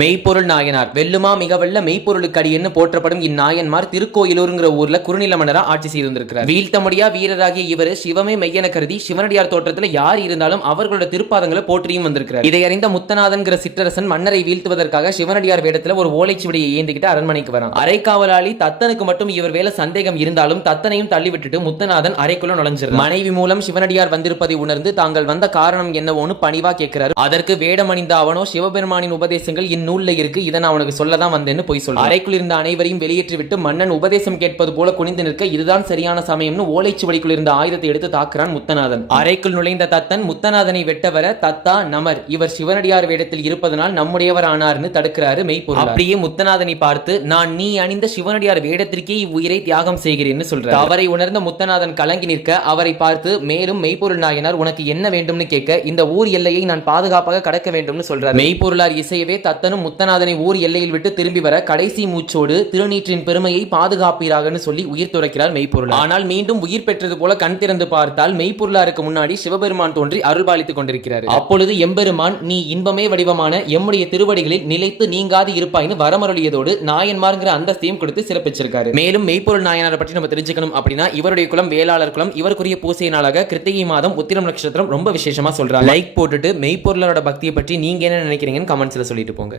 மெய்ப்பொருள் நாயனார். வெல்லுமா மிக வெல்ல மெய்ப்பொருளுக்கடின்னு போற்றப்படும் இந்நாயன்மார் திருக்கோயிலூருங்கிற ஊர்ல குறுநில மன்னரா ஆட்சி செய்திருந்திருக்கிறார். வீழ்த்தமுடியா வீரராகிய இவர் சிவமே மெய்யென கருதி சிவனடியார் தோற்றத்துல யார் இருந்தாலும் அவர்களோட திருப்பாதங்களை போற்றியும் வந்திருக்கிறார். இதை அறிந்த முத்தநாதன்கிற சிற்றரசன் மன்னரை வீழ்த்துவதற்காக சிவனடியார் வேடத்துல ஒரு ஓலைச்சுவடியை ஏந்திக்கிட்டு அரண்மனைக்கு வரான். அரைக்காவலாளி தத்தனுக்கு மட்டும் இவர் வேலை சந்தேகம் இருந்தாலும் தத்தனையும் தள்ளிவிட்டுட்டு முத்தநாதன் அறைக்குள்ள நுழைஞ்சிரு மனைவி மூலம் சிவனடியார் வந்திருப்பதை உணர்ந்து தாங்கள் வந்த காரணம் என்னவோன்னு பணிவா கேட்கிறார். அதற்கு வேடமணிந்த அவனோ சிவபெருமானின் உபதேசங்கள் இந்நூல்ல இருக்கு. இதை நான் உனக்கு சொல்லதான் வந்தேன்னு போய் சொல்ல அறைக்குள் இருந்த அனைவரையும் வெளியேற்றிவிட்டு மன்னன் உபதேசம் கேட்பது போல குனிந்து நிற்க இதுதான் சரியான சமயம்னு ஓலைச்சுவடிக்குள் இருந்த ஆயுதத்தை எடுத்து தாக்குறான் முத்தநாதன். அறைக்குள் நுழைந்த தத்தன் முத்தநாதனை வெட்ட வர தத்தா நமர் இவர் சிவனடியார் வேடத்தில் இருப்பதனால் நம்முடையவர் ஆனார்னு தடுக்கிறாரு மெய்ப்பொருள் அப்படியே முத்தநாதனை பார்த்து நான் நீ அணிந்த சிவனடியார் வேடத்திற்கே இவ்வுயிரை தியாகம் செய்கிறேன்னு சொல்றார். அவரை உணர்ந்த முத்தநாதன் கலங்கி நிற்க அவரை பார்த்து மேலும் மெய்ப்பொருள் நாயனார் உனக்கு என்ன வேண்டும்னு கேட்க இந்த ஊர் எல்லையை நான் பாதுகாப்பாக கடக்க வேண்டும்னு சொல்றார். மெய்ப்பொருளார் இசையவே தத்தனும் முத்தநாதனை ஊர் எல்லையில் விட்டு திரும்பி வர கடைசி மூச்சோடு திருநீற்றின் பெருமையை பாதுகாப்பீராகன்னு சொல்லி உயிர் துறக்கிறார் மெய்ப்பொருள் ஆனால் மீண்டும் உயிர் பெற்றது போல கண் திறந்து பார்த்தால் மெய்ப்பொருளாருக்கு முன்னாடி சிவபெருமான் தோன்றி அருள்பாலித்துக் கொண்டிருக்கிறார். அப்பொழுது எம்பெருமான் நீ இன்பமே வடிவமான எம்முடைய திருவடிகளில் நிலைத்து நீங்காது இருப்பாயின்னு வரமருளியதோடு நாயன்மார்ங்கிற அந்தஸ்தையும் கொடுத்து சிறப்பிச்சிருக்காரு. மேலும் மெய்ப்பொருள் நாயனாரை பற்றி நம்ம தெரிஞ்சுக்கணும் அப்படின்னா இவருடைய குலம் வேளாளர் குலம் இவருக்குரிய பூசை நாளாக கிருத்திகை மாதம் உத்திரம் நட்சத்திரம் ரொம்ப விசேஷமா சொல்றாங்க. லைக் போட்டுட்டு மெய்ப்பொருளரோட பக்தியை பற்றி நீங்க என்ன நினைக்கிறீங்கன்னு கமெண்ட்ஸ்ல சொல்லிட்டு போங்க.